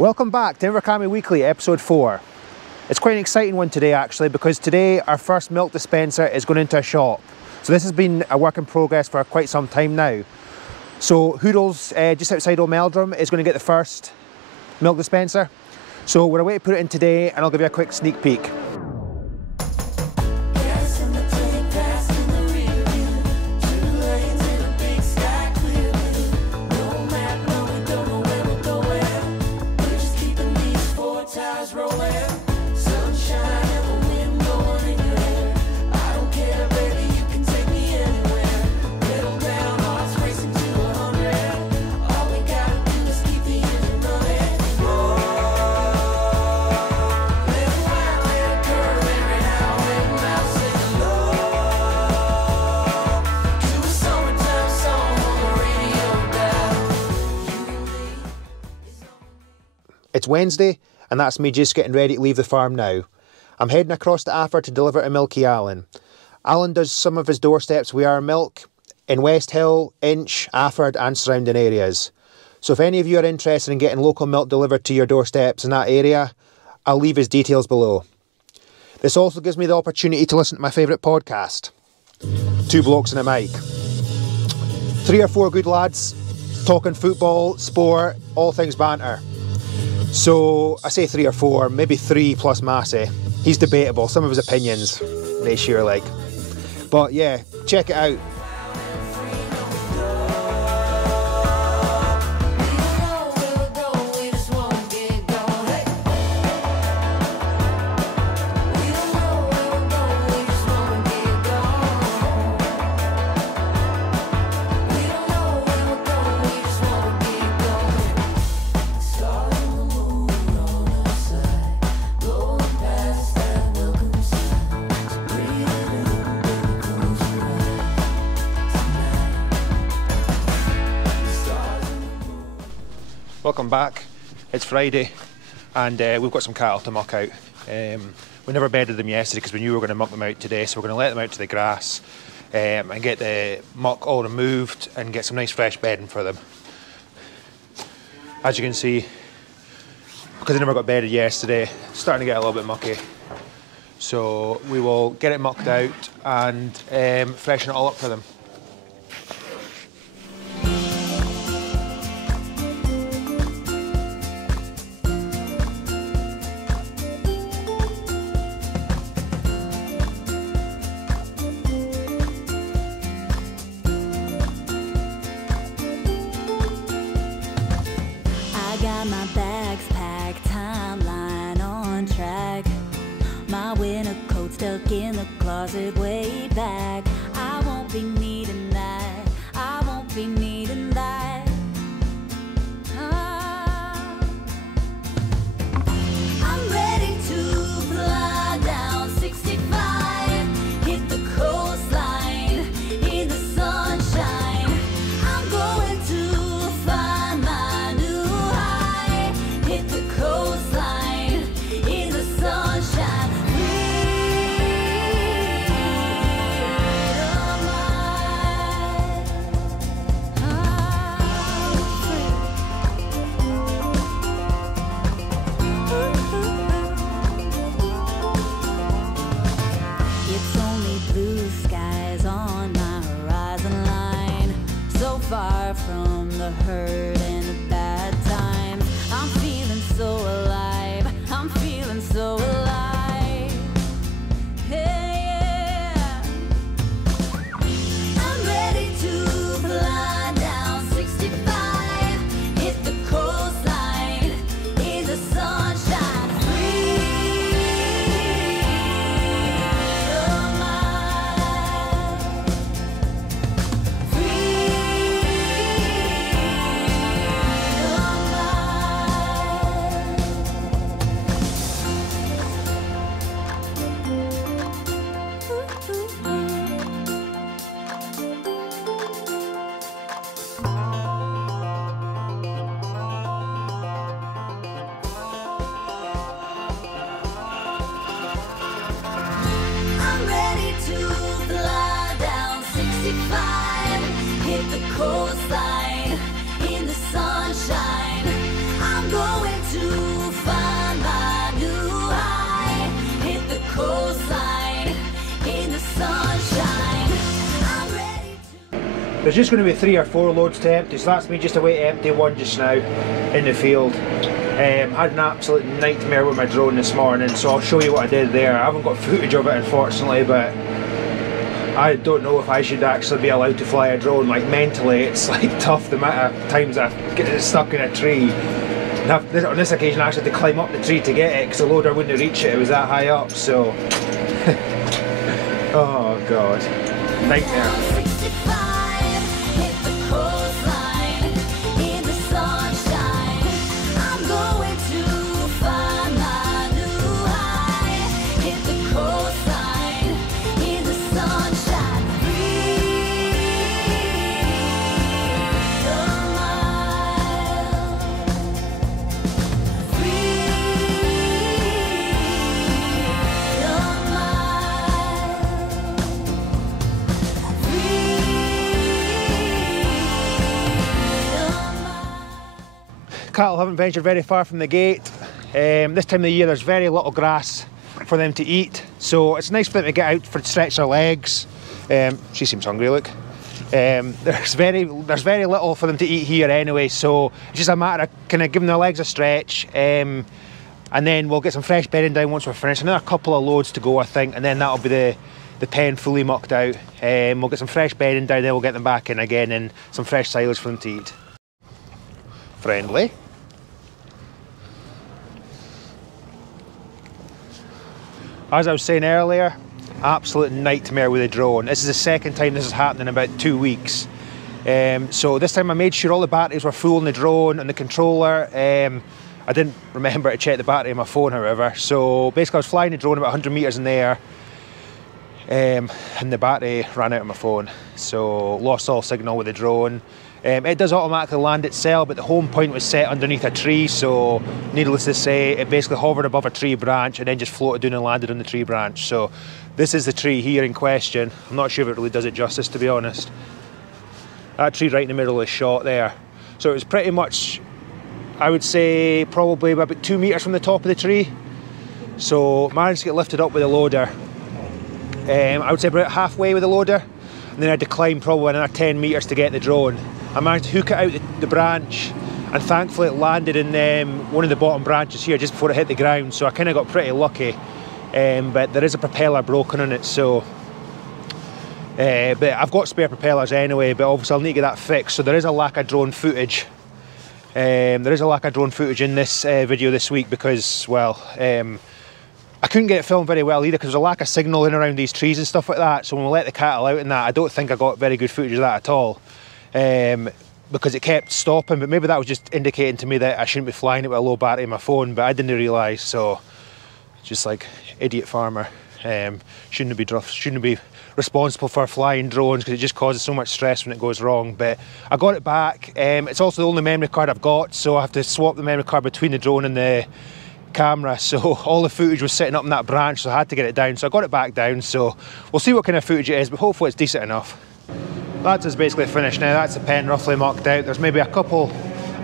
Welcome back to Invercamey Weekly, episode 4. It's quite an exciting one today actually, because today our first milk dispenser is going into a shop. So this has been a work in progress for quite some time now. So Hoodles, just outside Oldmeldrum, is going to get the first milk dispenser. So we're away to put it in today, and I'll give you a quick sneak peek. It's Wednesday, and that's me just getting ready to leave the farm now. I'm heading across to Affer to deliver to Milkie Alan. Alan does some of his doorsteps with our milk in West Hill, Inch, Afford and surrounding areas. So if any of you are interested in getting local milk delivered to your doorsteps in that area, I'll leave his details below. This also gives me the opportunity to listen to my favourite podcast, Two Blokes and a Mic. 3 or 4 good lads talking football, sport, all things banter. So I say 3 or 4, maybe 3 plus Massey. He's debatable, some of his opinions they share like. But yeah, check it out. Welcome back. It's Friday and we've got some cattle to muck out. We never bedded them yesterday because we knew we were going to muck them out today, so we're going to let them out to the grass and get the muck all removed and get some nice fresh bedding for them. As you can see, because they never got bedded yesterday, it's starting to get a little bit mucky. So we will get it mucked out and freshen it all up for them. Got my bags packed, timeline on track. My winter coat stuck in the closet way back. I won't be needing that. I won't be needing that. I'm ready to fly down 65, hit the coastline in the sunshine. I'm going to find my new hit the coastline in the sunshine. It's only blue skies on my horizon line, so far from the hurt and the bad times. I'm feeling so alive, I'm feeling so alive. Yeah. I'm ready to fly down 65, hit the coastline in the sunshine. Free. There's just going to be 3 or 4 loads to empty, so that's me just a wait empty one just now in the field. Had an absolute nightmare with my drone this morning, so I'll show you what I did there. I haven't got footage of it unfortunately, but I don't know if I should actually be allowed to fly a drone. Like mentally it's like tough the amount of times I get stuck in a tree. And on this occasion I actually had to climb up the tree to get it because the loader wouldn't reach it, it was that high up, so oh god, nightmare. Cattle haven't ventured very far from the gate. This time of the year there's very little grass for them to eat, so it's nice for them to get out to stretch their legs. She seems hungry, look. There's very little for them to eat here anyway, so it's just a matter of kind of giving their legs a stretch, and then we'll get some fresh bedding down once we're finished. Another couple of loads to go I think, and then that'll be the pen fully mucked out. We'll get some fresh bedding down, then we'll get them back in again and some fresh silage for them to eat. Friendly. As I was saying earlier, absolute nightmare with the drone. This is the second time this has happened in about 2 weeks. So this time I made sure all the batteries were full in the drone and the controller. I didn't remember to check the battery on my phone, however. So basically I was flying the drone about 100 meters in the air, and the battery ran out of my phone. So lost all signal with the drone. It does automatically land itself, but the home point was set underneath a tree, so needless to say, it basically hovered above a tree branch and then just floated down and landed on the tree branch. So this is the tree here in question. I'm not sure if it really does it justice, to be honest. That tree right in the middle is shot there. So it was pretty much, I would say, probably about 2 meters from the top of the tree. So managed to get lifted up with a loader. I would say about halfway with the loader, and then I had to climb probably another 10 meters to get the drone. I managed to hook it out the branch, and thankfully it landed in one of the bottom branches here just before it hit the ground, so I kind of got pretty lucky. But there is a propeller broken on it, so but I've got spare propellers anyway, but obviously I'll need to get that fixed. So there is a lack of drone footage. There is a lack of drone footage in this video this week because, well, I couldn't get it filmed very well either because there's a lack of signal in around these trees and stuff like that. So when we let the cattle out and that, I don't think I got very good footage of that at all. Because it kept stopping, but maybe that was just indicating to me that I shouldn't be flying it with a low battery in my phone, but I didn't realise, so just like idiot farmer. Shouldn't be responsible for flying drones because it just causes so much stress when it goes wrong. But I got it back. It's also the only memory card I've got, so I have to swap the memory card between the drone and the camera, so all the footage was sitting up in that branch, so I had to get it down. So I got it back down, so we'll see what kind of footage it is, but hopefully it's decent enough. That is basically finished now. That's the pen roughly mucked out. There's maybe a couple.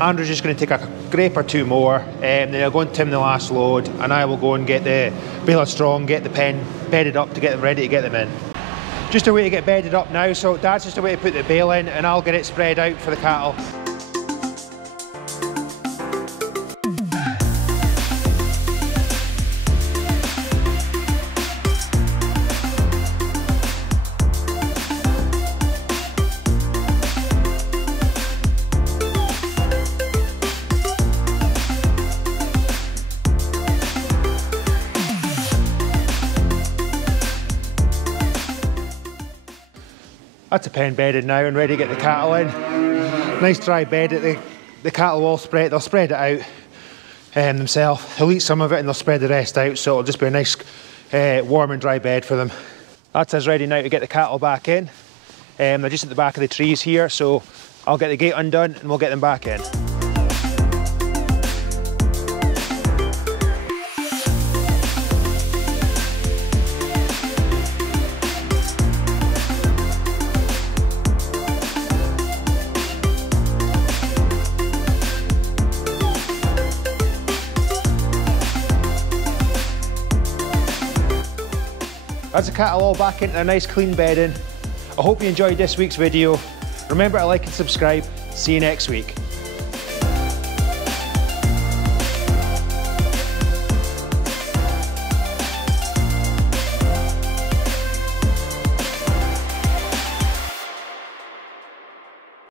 Andrew's just going to take a grape or 2 more, and then I'll go and tim the last load, and I will go and get the bale of strong, get the pen bedded up to get them ready to get them in. Just a way to get bedded up now, so that's just a way to put the bale in, and I'll get it spread out for the cattle. That's a pen bedded now and ready to get the cattle in. Nice dry bed that the cattle will spread. They'll spread it out themselves. They'll eat some of it and they'll spread the rest out, so it'll just be a nice warm and dry bed for them. That's us ready now to get the cattle back in. They're just at the back of the trees here, so I'll get the gate undone and we'll get them back in. That's the cattle all back into a nice clean bedding. I hope you enjoyed this week's video. Remember to like and subscribe. See you next week.